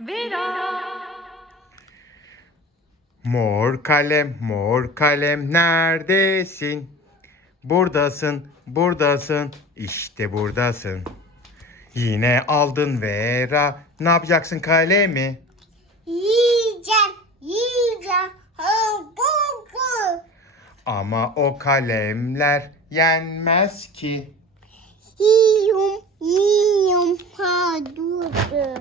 Vera. Mor kalem, mor kalem neredesin? Buradasın, buradasın, işte buradasın. Yine aldın Vera. Ne yapacaksın kalemi? Yiyeceğim, yiyeceğim. Hamburger. Ama o kalemler yenmez ki. Yiyorum, yiyorum. Ha durdu.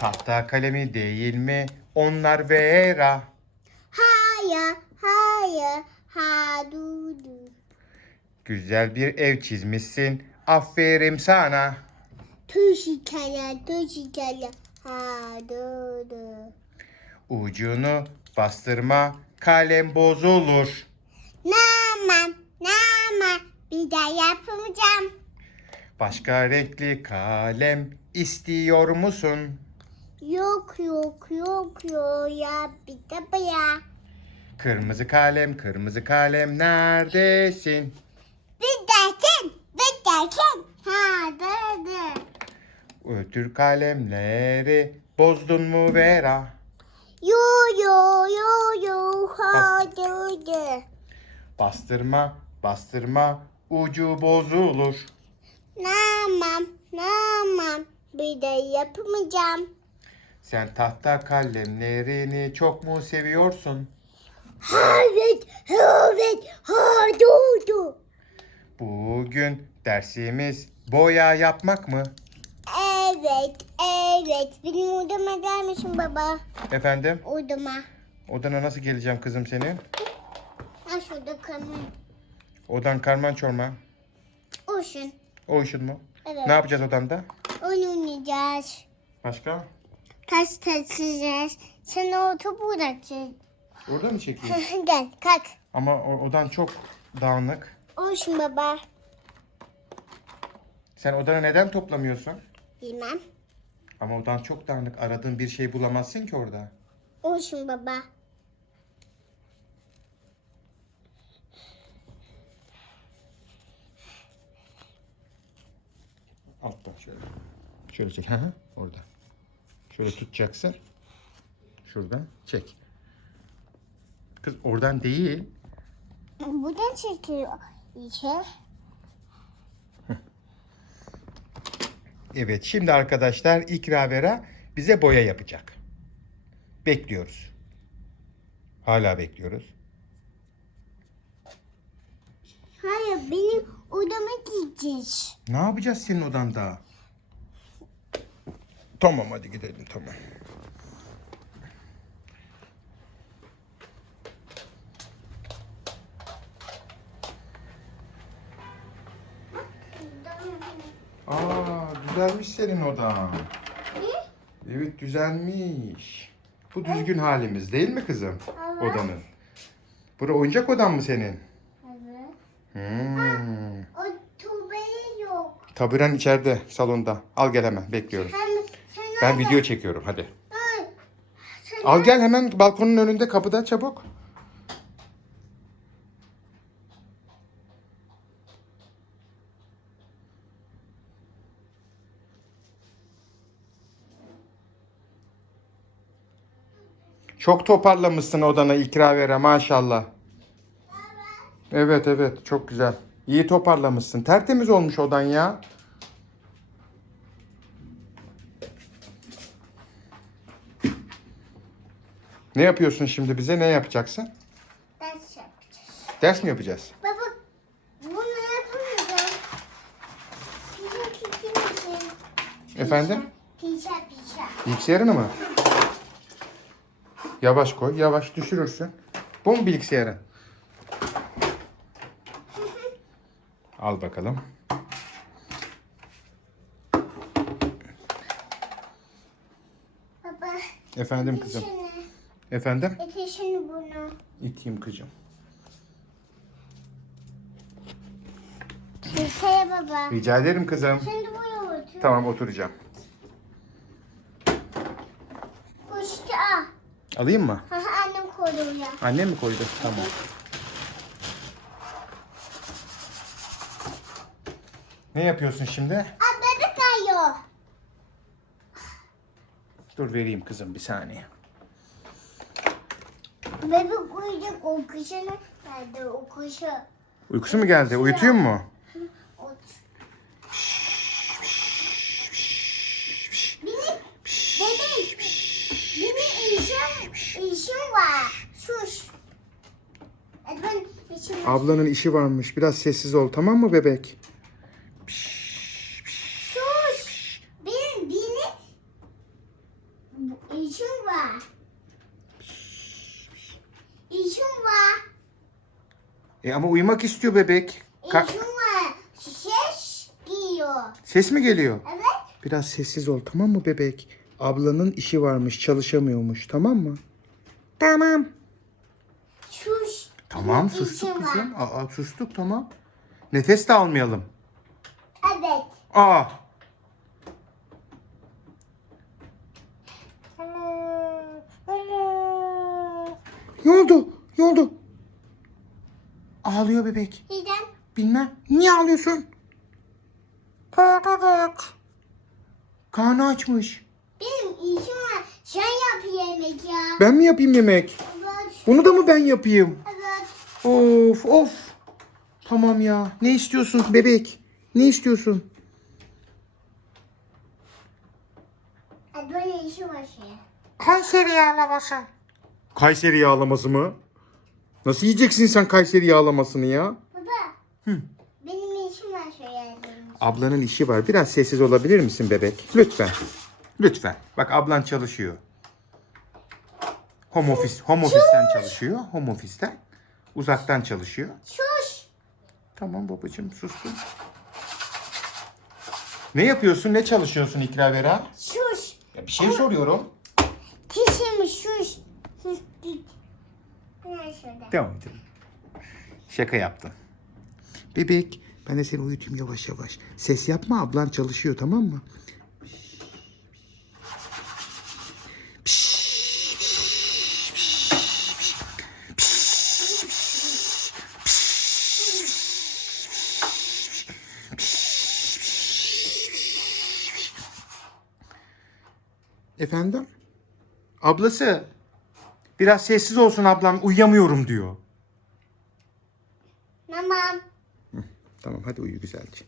Tahta kalemi değil mi? Onlar Vera. Hayır, hayır. Ha durdu. Güzel bir ev çizmişsin. Aferin sana. Tuşikaya, tuşikaya. Ha durdu. Ucunu bastırma, kalem bozulur. Namam, namam. Bir daha yapamayacağım. Başka renkli kalem istiyor musun? Yok, yok, yok, yok. Ya bir de bu ya. Kırmızı kalem, kırmızı kalem neredesin? Bir derken, bir derken. Ha durdu. Ötür kalemleri bozdun mu Vera? Yo yo yo yo ha durdu. Bastırma, bastırma, ucu bozulur. Namam, namam. Bir de yapamayacağım. Sen tahta kalemlerini çok mu seviyorsun? Evet, evet, durdu. Bugün dersimiz boya yapmak mı? Evet, evet. Benim odama gelmişim baba. Efendim? Odama. Odana nasıl geleceğim kızım senin? Ha şurada kamera. Odan karman çorman. Olsun. O işin mu? Evet. Ne yapacağız odanda? Oyun oynayacağız. Başka? Taş taşıyacağız. Sen o topu bırakacaksın. Orada mı çekeyim? Gel, kalk. Ama o- odan çok dağınık. Olsun baba. Sen odanı neden toplamıyorsun? Bilmem. Ama odan çok dağınık. Aradığın bir şey bulamazsın ki orada. Olsun baba. Alttan şöyle. Şöyle çek. Hı hı. Orada. Şöyle tutacaksın. Şuradan çek. Kız oradan değil. Buradan çekiyor. İşe. Evet şimdi arkadaşlar İkra Vera bize boya yapacak. Bekliyoruz. Hala bekliyoruz. Hayır benim odama gideceğiz. Ne yapacağız senin odanda? Tamam hadi gidelim tamam. Aa düzelmiş senin odan. Evet düzelmiş. Bu düzgün halimiz değil mi kızım? Evet. Odanın. Bura oyuncak odan mı senin? Evet. Hmm. O tubeyi yok. Taburen içeride salonda. Al gel hemen bekliyorum. Hem Ben video çekiyorum hadi. Al gel hemen balkonun önünde kapıda çabuk. Çok toparlamışsın odana ikra vere maşallah. Evet evet çok güzel. İyi toparlamışsın. Tertemiz olmuş odan ya. Ne yapıyorsun şimdi bize? Ne yapacaksın? ders yapacağız. Ders mi yapacağız? Baba bunu yapamayacağım. Pizza kitlemesin. Efendim? Pizza pizza. Bilgisayarını mı? Yavaş koy, yavaş düşürürsün. Bu mu bilgisayarın? Al bakalım. Baba Efendim kızım. işini, Efendim? işini bunu. İteyim kızım. Pizzaya baba. Rica ederim kızım. Şimdi buraya otur. Tamam oturacağım. Bu işte al. Alayım mı? Ha, ha, annem koydu ya. Annem mi koydu? Tamam. Ne yapıyorsun şimdi? Aa bebek ayıyor. Dur vereyim kızım bir saniye. Bebek uyuyacak o kuşunu. Nerede o kuşu? Uykusu mu geldi? Uyutayım mu? Benim bebek. Benim işim, işim var. Sus. Ben işim var. Ablanın işi varmış. Biraz sessiz ol tamam mı bebek? Sus. Benim benim işim var. İşim var. E ama uyumak istiyor bebek. Ka- İşim var. Ses giyiyor. Ses mi geliyor? Evet. Biraz sessiz ol tamam mı bebek? Ablanın işi varmış çalışamıyormuş tamam mı? Tamam. Sus. Tamam sustuk işim var. kızım. Aa, sustuk tamam. Nefes de almayalım. Evet. Aa. Ne oldu? Ne oldu? Ağlıyor bebek. Neden? Bilmem. Niye ağlıyorsun? Bebek. Karnı açmış. Benim işim var. Sen yap yemek ya. Ben mi yapayım yemek? Evet. Bunu da mı ben yapayım? Evet. Of of. Tamam ya. Ne istiyorsun bebek? Ne istiyorsun? Böyle işim var şey. Kayseri yağlaması. Kayseri yağlaması mı? Nasıl yiyeceksin sen Kayseri yağlamasını ya? Baba. Benim işim var yani. Ablanın işi var. Biraz sessiz olabilir misin bebek? Lütfen. Lütfen. Bak ablan çalışıyor. Home office, home office'ten çalışıyor. Home office'ten. Uzaktan çalışıyor. Sus. Tamam babacığım sustum. Ne yapıyorsun? Ne çalışıyorsun İkra Vera? Sus. Ya bir şey soruyorum. Tamam canım. Şaka yaptın. Bebek ben de seni uyutayım yavaş yavaş. Ses yapma ablan çalışıyor tamam mı? Efendim? Ablası. Biraz sessiz olsun ablam uyuyamıyorum diyor. Tamam. Tamam hadi uyu güzelce.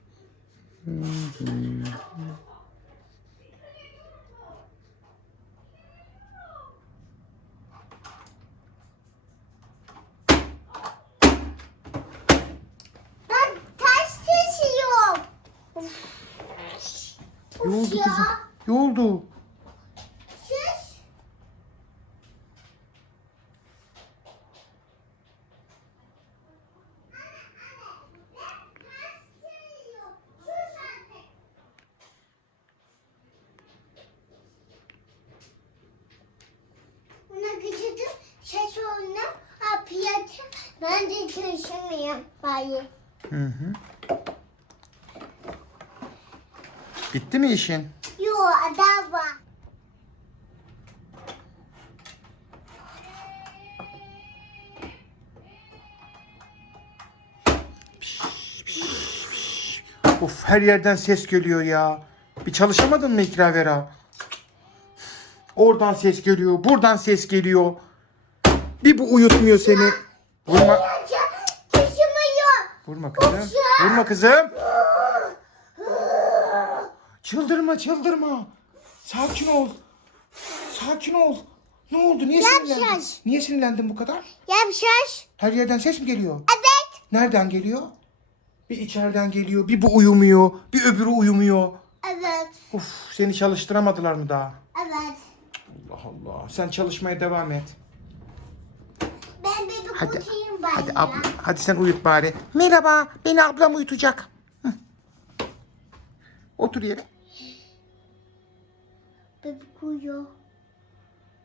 Ben taş taşıyorum. Ne oldu kızım? Ne oldu? Sus. Buna gıcıdım. Ses oyunu. Ha piyatı. Ben de Bari. Hı hı. Bitti mi işin? Yo adam var. Of her yerden ses geliyor ya. Bir çalışamadın mı İkra Vera? Oradan ses geliyor, buradan ses geliyor. Bir bu uyutmuyor seni. Vurma. Vurma kızım. Vurma kızım. Çıldırma, çıldırma. Sakin ol. Sakin ol. Ne oldu? Niye sinirlendin? Niye sinirlendin bu kadar? Yapacağız. Her yerden ses mi geliyor? Evet. Nereden geliyor? Bir içeriden geliyor, bir bu uyumuyor, bir öbürü uyumuyor. Evet. Uf, seni çalıştıramadılar mı daha? Evet. Allah Allah. Sen çalışmaya devam et. Ben bir Hadi, bakayım bari hadi ya. abla, hadi sen uyut bari. Merhaba, beni ablam uyutacak. Hı. Otur yere. Bebek uyuyor.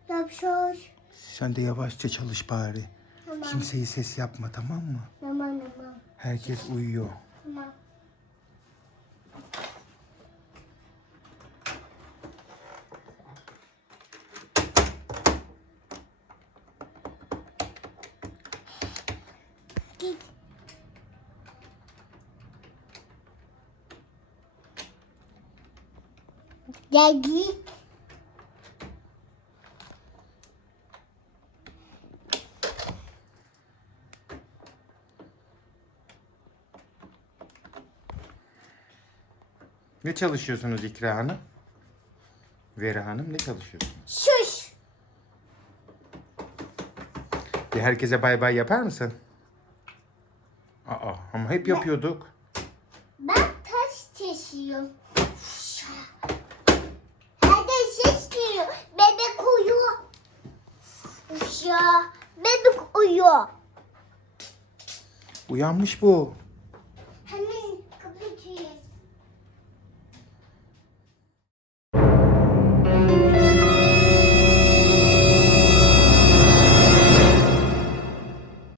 Yapacağız. Sen de yavaşça çalış bari. Tamam. Kimseye ses yapma tamam mı? Tamam tamam. Herkes uyuyor. Git. Gel git. Ne çalışıyorsunuz İkra Hanım? Vera Hanım ne çalışıyorsunuz? Şuş. Bir herkese bay bay yapar mısın? Ama hep yapıyorduk. Ben taş taşıyorum. Hadi ses geliyor. Bebek uyuyor. Ya bebek uyuyor. Uyanmış bu.